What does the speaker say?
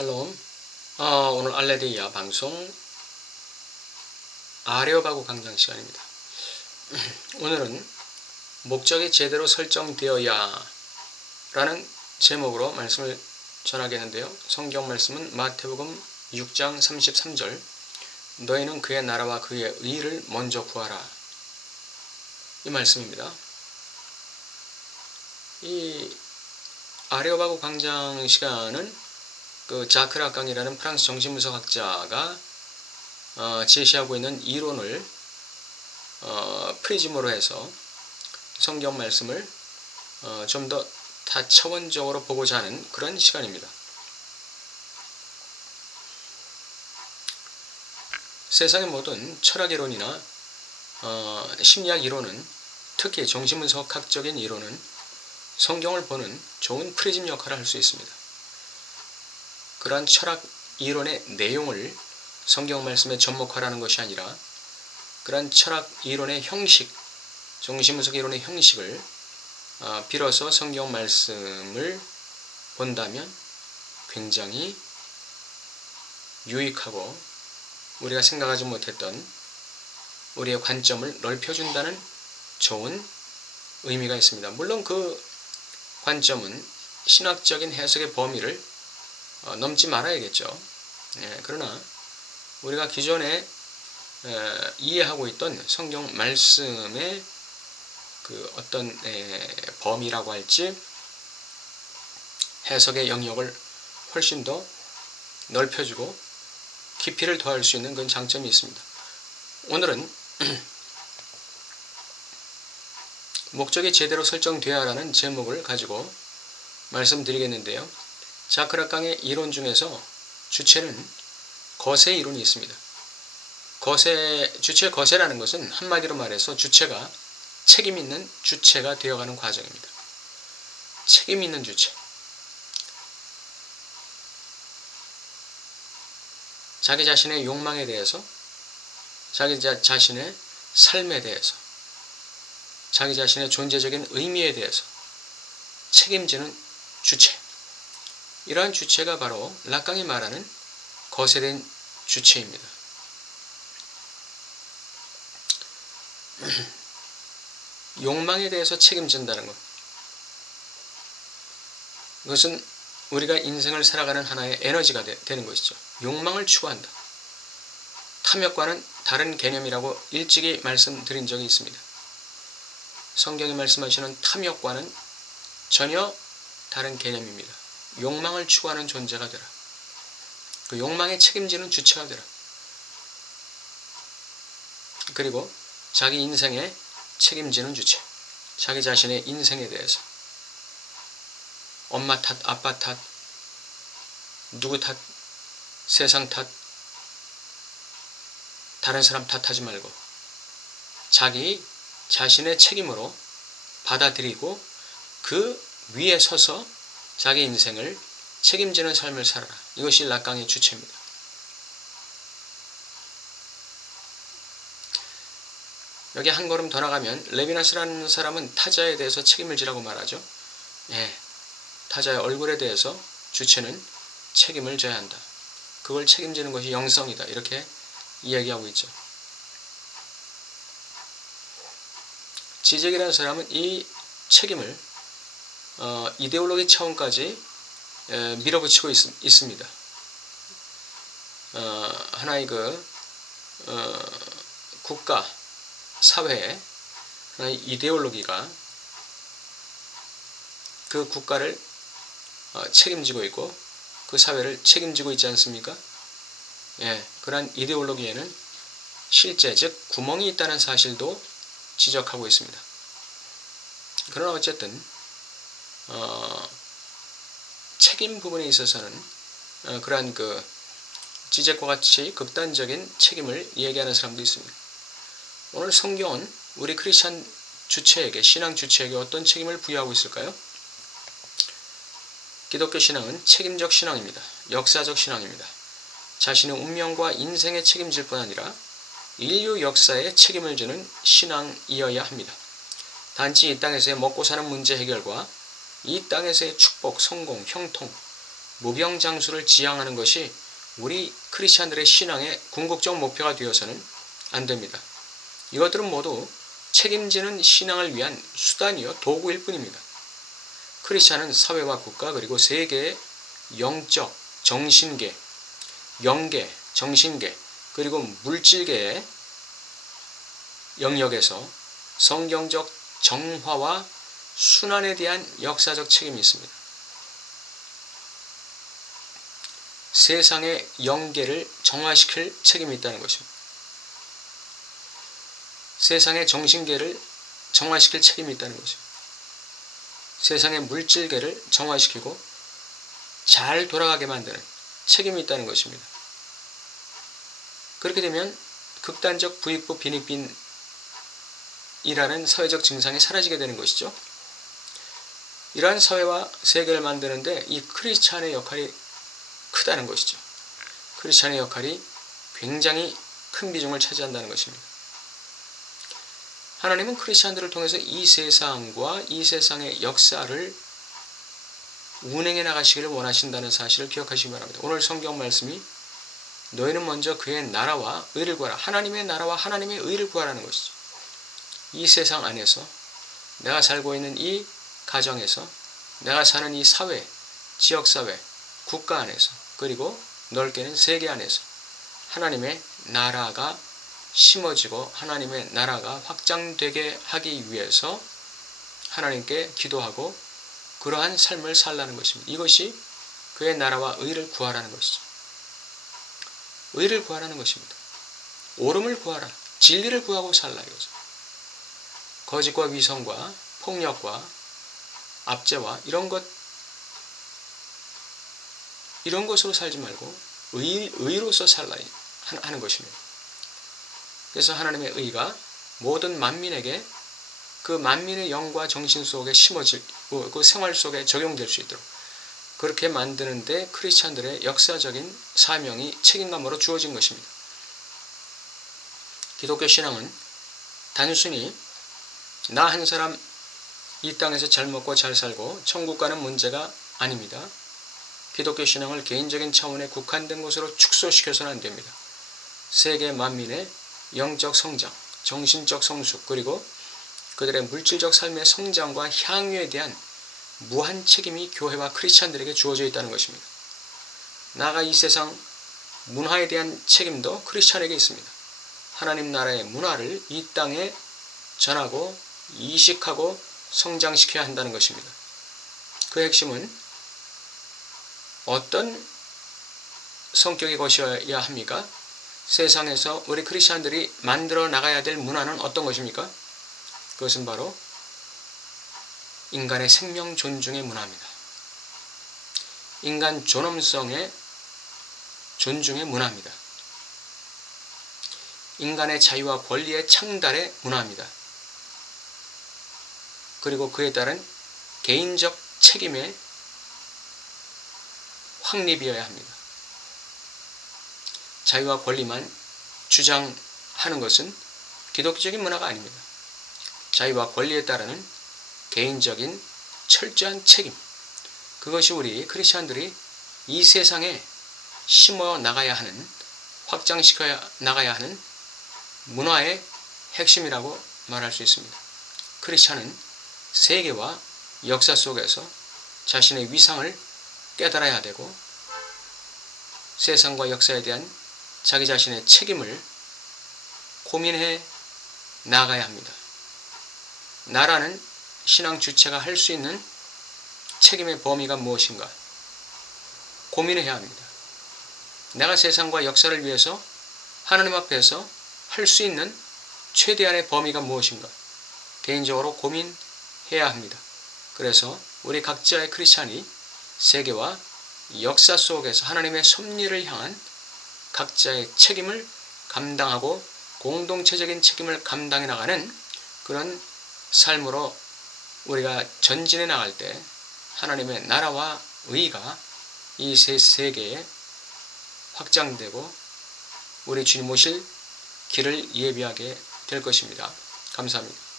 샬롬. 오늘 알레리야 방송 아레오바구 강좌 시간입니다. 오늘은 목적이 제대로 설정되어야 라는 제목으로 말씀을 전하겠는데요. 성경 말씀은 마태복음 6장 33절, 너희는 그의 나라와 그의 의를 먼저 구하라, 이 말씀입니다. 이 아레오바구 강좌 시간은 자크 라깡이라는 프랑스 정신분석학자가 제시하고 있는 이론을 프리즘으로 해서 성경 말씀을 좀 더 다차원적으로 보고자 하는 그런 시간입니다. 세상의 모든 철학 이론이나 심리학 이론은, 특히 정신분석학적인 이론은 성경을 보는 좋은 프리즘 역할을 할 수 있습니다. 그러한 철학 이론의 내용을 성경 말씀에 접목하라는 것이 아니라 그러한 철학 이론의 형식, 정신분석 이론의 형식을 빌어서 성경 말씀을 본다면 굉장히 유익하고 우리가 생각하지 못했던 우리의 관점을 넓혀준다는 좋은 의미가 있습니다. 물론 그 관점은 신학적인 해석의 범위를 넘지 말아야겠죠. 그러나 우리가 기존에 이해하고 있던 성경 말씀의 그 어떤 범위라고 할지 해석의 영역을 훨씬 더 넓혀주고 깊이를 더할 수 있는 그런 장점이 있습니다. 오늘은 목적이 제대로 설정되어야라는 제목을 가지고 말씀드리겠는데요. 자크 라깡의 이론 중에서 주체는 거세 이론이 있습니다. 주체 거세라는 것은 한마디로 말해서 주체가 책임 있는 주체가 되어가는 과정입니다. 책임 있는 주체. 자기 자신의 욕망에 대해서, 자기 자신의 삶에 대해서, 자기 자신의 존재적인 의미에 대해서 책임지는 주체. 이러한 주체가 바로 라깡이 말하는 거세된 주체입니다. 욕망에 대해서 책임진다는 것, 그것은 우리가 인생을 살아가는 하나의 에너지가 되는 것이죠. 욕망을 추구한다. 탐욕과는 다른 개념이라고 일찍이 말씀드린 적이 있습니다. 성경이 말씀하시는 탐욕과는 전혀 다른 개념입니다. 욕망을 추구하는 존재가 되라. 그 욕망에 책임지는 주체가 되라. 그리고 자기 인생에 책임지는 주체. 자기 자신의 인생에 대해서 엄마 탓, 아빠 탓, 누구 탓, 세상 탓, 다른 사람 탓하지 말고 자기 자신의 책임으로 받아들이고 그 위에 서서 자기 인생을 책임지는 삶을 살아라. 이것이 라깡의 주체입니다. 여기 한 걸음 더 나가면 레비나스라는 사람은 타자에 대해서 책임을 지라고 말하죠. 타자의 얼굴에 대해서 주체는 책임을 져야 한다. 그걸 책임지는 것이 영성이다. 이렇게 이야기하고 있죠. 지적이라는 사람은 이 책임을 이데올로기 차원까지 밀어붙이고 있습니다. 하나의 국가, 사회의 하나의 이데올로기가 그 국가를 책임지고 있고 그 사회를 책임지고 있지 않습니까? 그러한 이데올로기에는 실제, 즉 구멍이 있다는 사실도 지적하고 있습니다. 그러나 어쨌든 책임 부분에 있어서는 그러한 지적과 같이 극단적인 책임을 얘기하는 사람도 있습니다. 오늘 성경은 우리 크리스찬 주체에게, 신앙 주체에게 어떤 책임을 부여하고 있을까요? 기독교 신앙은 책임적 신앙입니다. 역사적 신앙입니다. 자신의 운명과 인생에 책임질 뿐 아니라 인류 역사에 책임을 지는 신앙이어야 합니다. 단지 이 땅에서의 먹고 사는 문제 해결과 이 땅에서의 축복, 성공, 형통, 무병장수를 지향하는 것이 우리 크리스찬들의 신앙의 궁극적 목표가 되어서는 안 됩니다. 이것들은 모두 책임지는 신앙을 위한 수단이요 도구일 뿐입니다. 크리스찬은 사회와 국가 그리고 세계의 영적, 정신계, 영계, 정신계 그리고 물질계의 영역에서 성경적 정화와 순환에 대한 역사적 책임이 있습니다. 세상의 영계를 정화시킬 책임이 있다는 것입니다. 세상의 정신계를 정화시킬 책임이 있다는 것입니다. 세상의 물질계를 정화시키고 잘 돌아가게 만드는 책임이 있다는 것입니다. 그렇게 되면 극단적 부익부 빈익빈이라는 사회적 증상이 사라지게 되는 것이죠. 이러한 사회와 세계를 만드는데 이 크리스찬의 역할이 크다는 것이죠. 크리스찬의 역할이 굉장히 큰 비중을 차지한다는 것입니다. 하나님은 크리스찬들을 통해서 이 세상과 이 세상의 역사를 운행해 나가시기를 원하신다는 사실을 기억하시기 바랍니다. 오늘 성경 말씀이 너희는 먼저 그의 나라와 의를 구하라. 하나님의 나라와 하나님의 의를 구하라는 것이죠. 이 세상 안에서 내가 살고 있는 이 가정에서 내가 사는 이 사회, 지역사회, 국가 안에서 그리고 넓게는 세계 안에서 하나님의 나라가 심어지고 하나님의 나라가 확장되게 하기 위해서 하나님께 기도하고 그러한 삶을 살라는 것입니다. 이것이 그의 나라와 의를 구하라는 것이죠. 의를 구하라는 것입니다. 옳음을 구하라. 진리를 구하고 살라 이거죠. 거짓과 위선과 폭력과 압제와 이런 것으로 살지 말고 의로서 살라 하는 것입니다. 그래서 하나님의 의가 모든 만민에게 그 만민의 영과 정신 속에 심어지고 그 생활 속에 적용될 수 있도록 그렇게 만드는데 크리스찬들의 역사적인 사명이 책임감으로 주어진 것입니다. 기독교 신앙은 단순히 나 한 사람 이 땅에서 잘 먹고 잘 살고 천국 가는 문제가 아닙니다. 기독교 신앙을 개인적인 차원에 국한된 것으로 축소시켜서는 안 됩니다. 세계 만민의 영적 성장, 정신적 성숙 그리고 그들의 물질적 삶의 성장과 향유에 대한 무한 책임이 교회와 크리스찬들에게 주어져 있다는 것입니다. 나아가 이 세상 문화에 대한 책임도 크리스찬에게 있습니다. 하나님 나라의 문화를 이 땅에 전하고 이식하고 성장시켜야 한다는 것입니다. 그 핵심은 어떤 성격의 것이어야 합니까? 세상에서 우리 크리스찬들이 만들어 나가야 될 문화는 어떤 것입니까? 그것은 바로 인간의 생명 존중의 문화입니다. 인간 존엄성의 존중의 문화입니다. 인간의 자유와 권리의 창달의 문화입니다. 그리고 그에 따른 개인적 책임의 확립이어야 합니다. 자유와 권리만 주장하는 것은 기독교적인 문화가 아닙니다. 자유와 권리에 따르는 개인적인 철저한 책임, 그것이 우리 크리스찬들이 이 세상에 심어 나가야 하는, 확장시켜 나가야 하는 문화의 핵심이라고 말할 수 있습니다. 크리스찬은 세계와 역사 속에서 자신의 위상을 깨달아야 되고 세상과 역사에 대한 자기 자신의 책임을 고민해 나가야 합니다. 나라는 신앙 주체가 할 수 있는 책임의 범위가 무엇인가 고민해야 합니다. 내가 세상과 역사를 위해서 하나님 앞에서 할 수 있는 최대한의 범위가 무엇인가 개인적으로 고민해야 합니다. 그래서 우리 각자의 크리스찬이 세계와 역사 속에서 하나님의 섭리를 향한 각자의 책임을 감당하고 공동체적인 책임을 감당해 나가는 그런 삶으로 우리가 전진해 나갈 때 하나님의 나라와 의가 이 세계에 확장되고 우리 주님 오실 길을 예비하게 될 것입니다. 감사합니다.